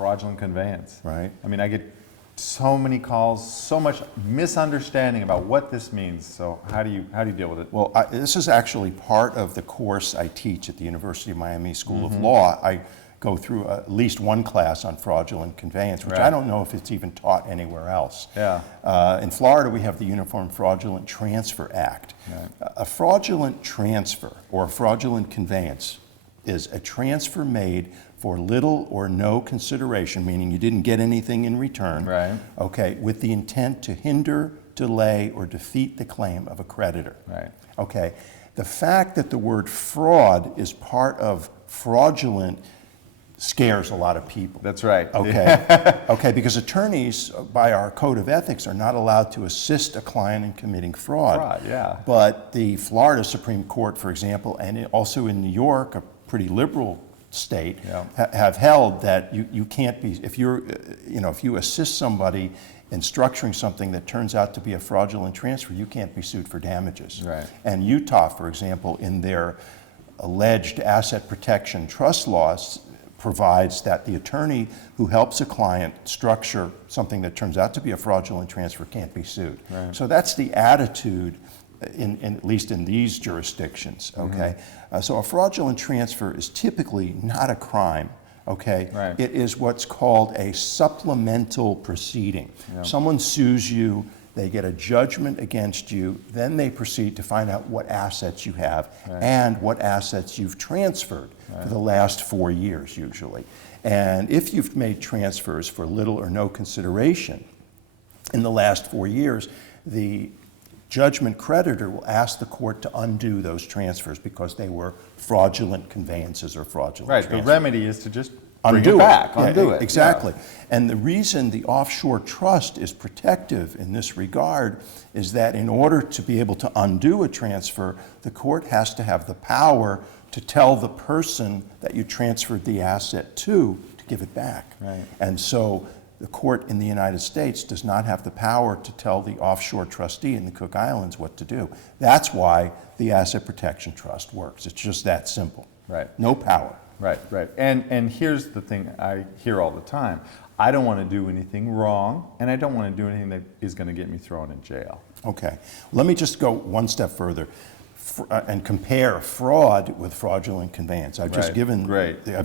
fraudulent conveyance. Right. I mean, I get so many calls, so much misunderstanding about what this means. So how do you deal with it? Well, this is actually part of the course I teach at the University of Miami School of Law. I go through at least one class on fraudulent conveyance, which I don't know if it's even taught anywhere else. Yeah. In Florida, we have the Uniform Fraudulent Transfer Act. Right. A fraudulent transfer or a fraudulent conveyance is a transfer made for little or no consideration, meaning you didn't get anything in return, Right. okay, with the intent to hinder, delay, or defeat the claim of a creditor. Right. Okay. The fact that the word fraud is part of fraudulent scares a lot of people. That's right. Okay. Okay, because attorneys, by our code of ethics, are not allowed to assist a client in committing fraud. Fraud, yeah. But the Florida Supreme Court, for example, and also in New York, a pretty liberal state, Yeah. have held that you can't be, if you're, if you assist somebody in structuring something that turns out to be a fraudulent transfer, you can't be sued for damages. Right. And Utah, for example, in their alleged asset protection trust laws, provides that the attorney who helps a client structure something that turns out to be a fraudulent transfer can't be sued. Right. So that's the attitude, at least in these jurisdictions, okay? So a fraudulent transfer is typically not a crime, okay? Right. It is what's called a supplemental proceeding. Yeah. Someone sues you, they get a judgment against you, then they proceed to find out what assets you have and what assets you've transferred for the last 4 years usually. And if you've made transfers for little or no consideration in the last 4 years, the judgment creditor will ask the court to undo those transfers because they were fraudulent conveyances or fraudulent Right. transfers. The remedy is to just bring Undo it back. Yeah, Undo it. Exactly. Yeah. And the reason the offshore trust is protective in this regard is that in order to be able to undo a transfer, the court has to have the power to tell the person that you transferred the asset to give it back. Right. And so the court in the United States does not have the power to tell the offshore trustee in the Cook Islands what to do. That's why the Asset Protection Trust works. It's just that simple. Right. No power. Right, right. And here's the thing I hear all the time. I don't want to do anything wrong, and I don't want to do anything that is going to get me thrown in jail. Okay. Let me just go one step further and compare fraud with fraudulent conveyance. I've just given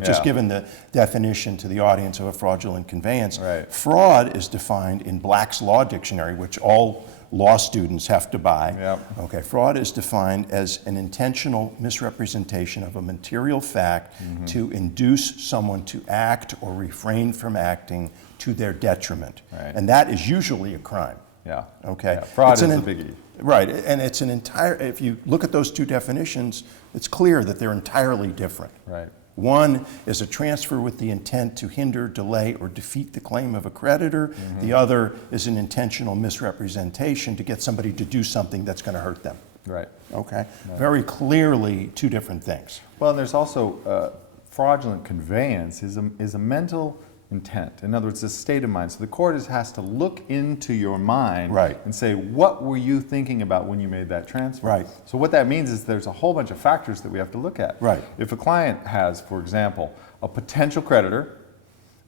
just given the definition to the audience of a fraudulent conveyance. Right. Fraud is defined in Black's Law Dictionary, which all law students have to buy. Yep. Okay. Fraud is defined as an intentional misrepresentation of a material fact to induce someone to act or refrain from acting to their detriment. Right. And that is usually a crime. Yeah. Okay. Yeah. Fraud It's is the biggie. Right, and it's an entire, if you look at those two definitions, it's clear that they're entirely different. Right. One is a transfer with the intent to hinder, delay, or defeat the claim of a creditor. The other is an intentional misrepresentation to get somebody to do something that's going to hurt them. Right. Okay? Very clearly two different things. Well, and there's also fraudulent conveyance is a mental intent. In other words, it's a state of mind. So the court has to look into your mind and say, what were you thinking about when you made that transfer? Right. So what that means is there's a whole bunch of factors that we have to look at. Right. If a client has, for example, a potential creditor,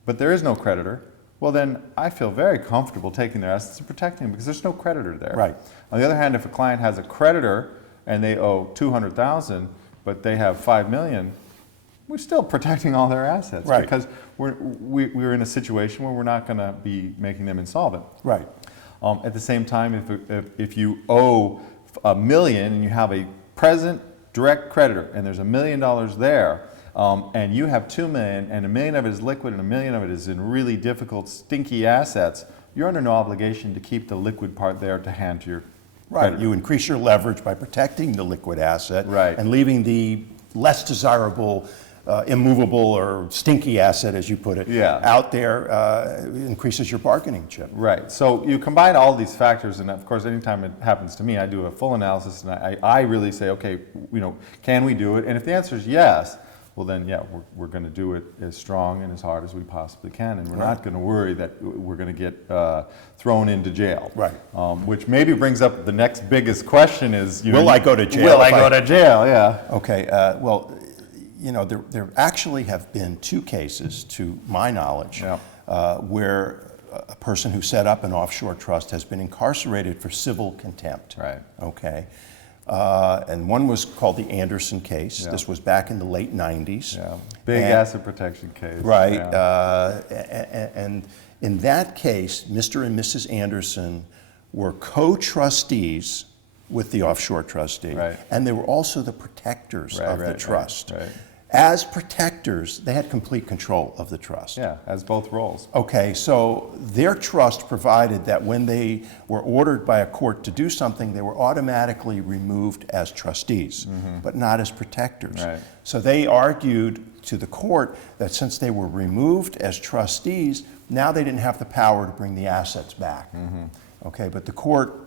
but there is no creditor, well then I feel very comfortable taking their assets and protecting them because there's no creditor there. Right. On the other hand, if a client has a creditor and they owe $200,000, but they have $5 million, we're still protecting all their assets because we're in a situation where we're not going to be making them insolvent. Right. At the same time, if you owe $1 million and you have a present direct creditor and there's $1 million there, and you have $2 million and $1 million of it is liquid and $1 million of it is in really difficult, stinky assets, you're under no obligation to keep the liquid part there to hand to your creditor. You increase your leverage by protecting the liquid asset and leaving the less desirable immovable or stinky asset, as you put it, out there increases your bargaining chip. Right. So you combine all these factors, and of course, anytime it happens to me, I do a full analysis, and I really say, okay, can we do it? And if the answer is yes, well then, yeah, we're going to do it as strong and as hard as we possibly can, and we're not going to worry that we're going to get thrown into jail. Right. Which maybe brings up the next biggest question is, will I go to jail? Will I go to jail? Yeah. Okay. Well, you know, there actually have been 2 cases, to my knowledge, Yeah. where a person who set up an offshore trust has been incarcerated for civil contempt. Right. Okay. And one was called the Anderson case. Yeah. This was back in the late 90s. Yeah. Big And- asset protection case. Right. Yeah. And in that case, Mr. and Mrs. Anderson were co-trustees with the offshore trustee. Right. And they were also the protectors Right, of the right, trust. right. As protectors, they had complete control of the trust. Yeah, as both roles. Okay, so their trust provided that when they were ordered by a court to do something, they were automatically removed as trustees, but not as protectors. Right. So they argued to the court that since they were removed as trustees, now they didn't have the power to bring the assets back. Okay, but the court,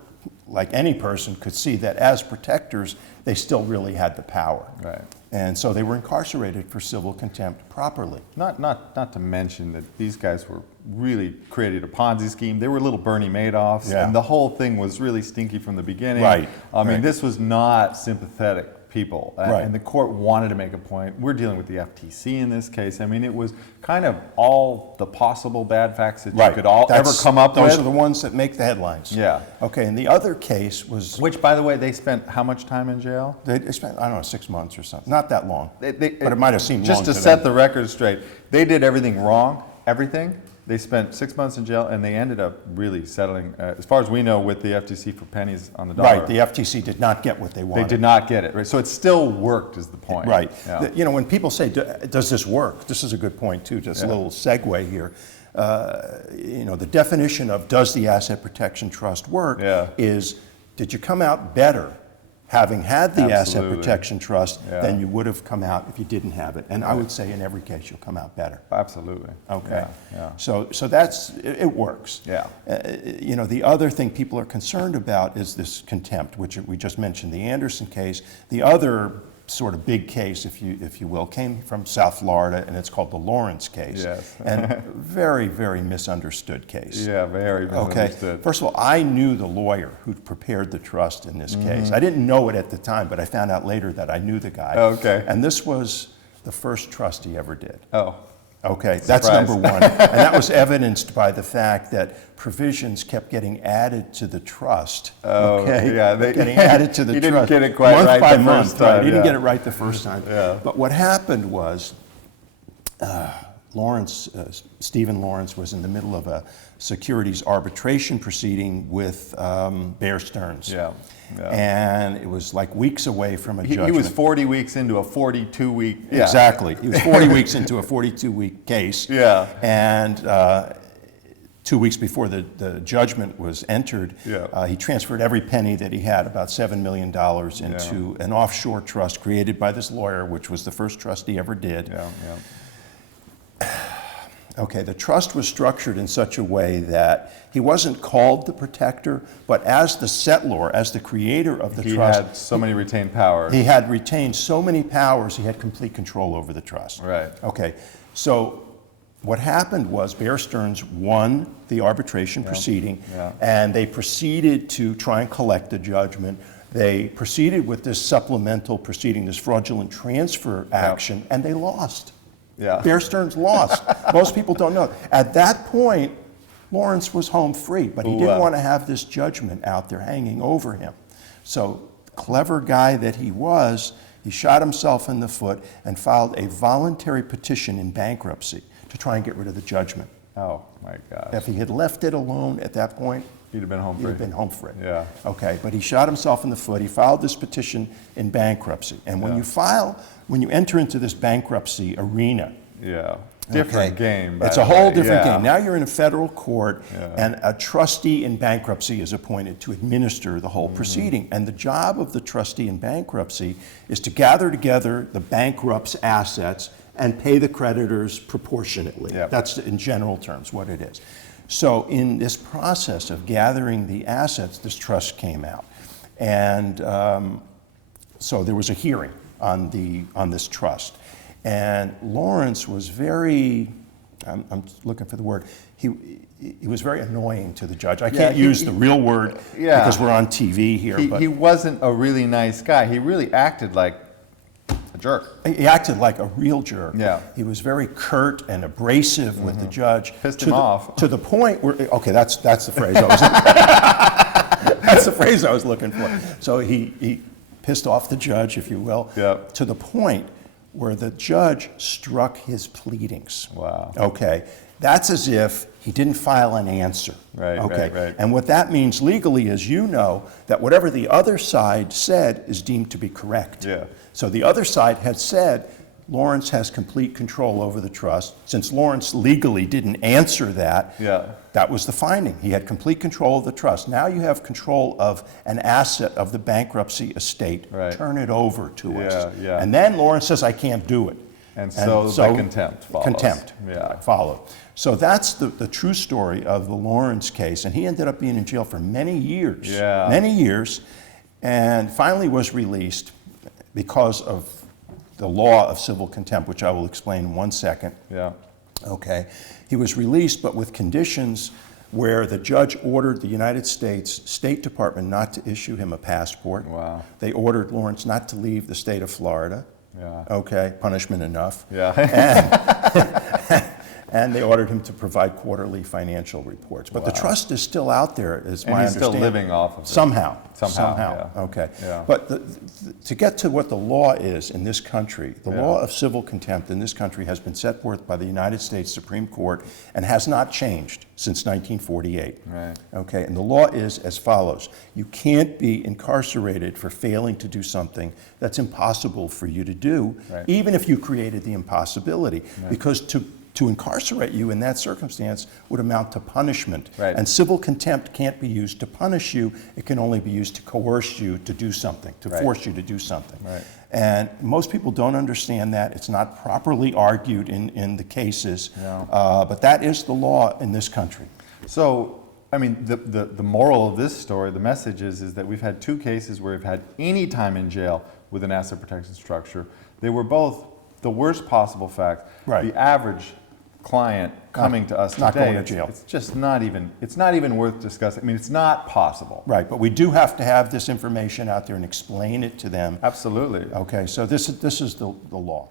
like any person, could see that as protectors, they still really had the power. Right. And so they were incarcerated for civil contempt properly. Not to mention that these guys were really created a Ponzi scheme. They were little Bernie Madoffs, Yeah. and the whole thing was really stinky from the beginning. Right, I mean, right. this was not sympathetic people, Right. and the court wanted to make a point. We're dealing with the FTC in this case. I mean, it was kind of all the possible bad facts that you could ever That's- come up with. Those are the ones that make the headlines. Yeah. Okay, and the other case was, Which, by the way, they spent how much time in jail? they spent, I don't know, 6 months or something. Not that long. They- but it might have seemed long Just to to set them. the record straight, they did everything wrong, everything. They spent 6 months in jail, and they ended up really settling, as far as we know, with the FTC for pennies on the dollar. Right, the FTC did not get what they They wanted. did not get it, right? So it still worked, is the point. Right. Yeah. You know, when people say, does this work? This is a good point, too, just a Yeah. little segue here. You know, the definition of does the asset protection trust work Yeah. is, did you come out better having had the asset Absolutely. protection trust Yeah. than you would have come out if you didn't have it? And I would say in every case, you'll come out better. Absolutely. Okay. Yeah. So that's, it works. Yeah. You know, the other thing people are concerned about is this contempt, which we just mentioned, the Anderson case. The other sort of big case, if you will, came from South Florida, and it's called the Lawrence case. Yes. And very, very misunderstood case. Yeah, very Okay. misunderstood. First of all, I knew the lawyer who prepared the trust in this case. I didn't know it at the time, but I found out later that I knew the guy. Okay. And this was the first trust he ever did. Oh, Okay, that's Surprise. number one. And that was evidenced by the fact that provisions kept getting added to the trust. Oh, Okay? yeah, Getting added to the He trust. didn't get it quite month right by the month, first right? time, He didn't yeah. get it right the first time. Yeah. But what happened was, Stephen Lawrence was in the middle of a securities arbitration proceeding with Bear Stearns. Yeah, yeah. And it was like weeks away from a he judgment. was 40 weeks into a 42-week. Yeah. Exactly. He was 40 weeks into a 42-week case. Yeah. And 2 weeks before the judgment was entered, Yeah. he transferred every penny that he had, about $7 million, into an offshore trust created by this lawyer, which was the first trust he ever did. Yeah, yeah. Okay, the trust was structured in such a way that he wasn't called the protector, but as the settlor, as the creator of the He trust, had so many retained powers. he had retained so many powers, he had complete control over the trust. Right. Okay, so what happened was Bear Stearns won the arbitration proceeding, yeah. and they proceeded to try and collect the judgment. They proceeded with this supplemental proceeding, this fraudulent transfer action, and they lost. Yeah. Bear Stearns lost. Most people don't know. At that point, Lawrence was home free, but he didn't want to have this judgment out there hanging over him. So, clever guy that he was, he shot himself in the foot and filed a voluntary petition in bankruptcy to try and get rid of the judgment. Oh, my gosh. If he had left it alone at that point, He'd have been home he'd free. have been home free. Yeah. Okay, but he shot himself in the foot. He filed this petition in bankruptcy. And when when you enter into this bankruptcy arena, Yeah. Different game. by it's the a whole way. different Yeah. game. Now you're in a federal court, Yeah. and a trustee in bankruptcy is appointed to administer the whole proceeding. And the job of the trustee in bankruptcy is to gather together the bankrupt's assets and pay the creditors proportionately. Yep. That's, in general terms, what it is. So in this process of gathering the assets, this trust came out. And so there was a hearing on this trust. And Lawrence was very, I'm looking for the word, he was very annoying to the judge. I can't use the real word because we're on TV here. He wasn't a really nice guy. He really acted like a jerk. He acted like a real jerk. Yeah. He was very curt and abrasive with the judge. Pissed him off. To the point where, okay, that's the phrase I was that's the phrase I was looking for. So he pissed off the judge, if you will, Yep. to the point where the judge struck his pleadings. Wow. Okay. That's as if he didn't file an answer. Right, okay. right. And what that means legally is, you know, that whatever the other side said is deemed to be correct. Yeah. So the other side had said Lawrence has complete control over the trust. Since Lawrence legally didn't answer that, Yeah. that was the finding. He had complete control of the trust. Now you have control of an asset of the bankruptcy estate. Right. Turn it over to us. Yeah. And then Lawrence says, I can't do it. And so the contempt follows. Contempt Yeah. followed. So that's the true story of the Lawrence case. And he ended up being in jail for many years. Yeah. Many years. And finally was released because of the law of civil contempt, which I will explain in 1 second. Yeah. Okay. He was released, but with conditions where the judge ordered the United States State Department not to issue him a passport. Wow. They ordered Lawrence not to leave the state of Florida. Yeah. Okay, punishment enough. Yeah. And they ordered him to provide quarterly financial reports. But the trust is still out there, is And my he's still understanding. living off of it. Somehow. Somehow, yeah. Okay. Yeah. But to get to what the law is in this country, the Yeah. law of civil contempt in this country has been set forth by the United States Supreme Court and has not changed since 1948. Right. Okay, and the law is as follows. You can't be incarcerated for failing to do something that's impossible for you to do, Right. even if you created the impossibility, because to incarcerate you in that circumstance would amount to punishment. Right. And civil contempt can't be used to punish you. It can only be used to coerce you to do something, to Right. force you to do something. Right. And most people don't understand that. It's not properly argued in the cases. No. But that is the law in this country. So, I mean, the moral of this story, the message is that we've had two cases where we've had any time in jail with an asset protection structure. They were both the worst possible fact. Right. The average client coming to us not today, going to jail. it's just not even worth discussing. I mean, it's not possible. Right, but we do have to have this information out there and explain it to them. Absolutely. Okay, so this is the law.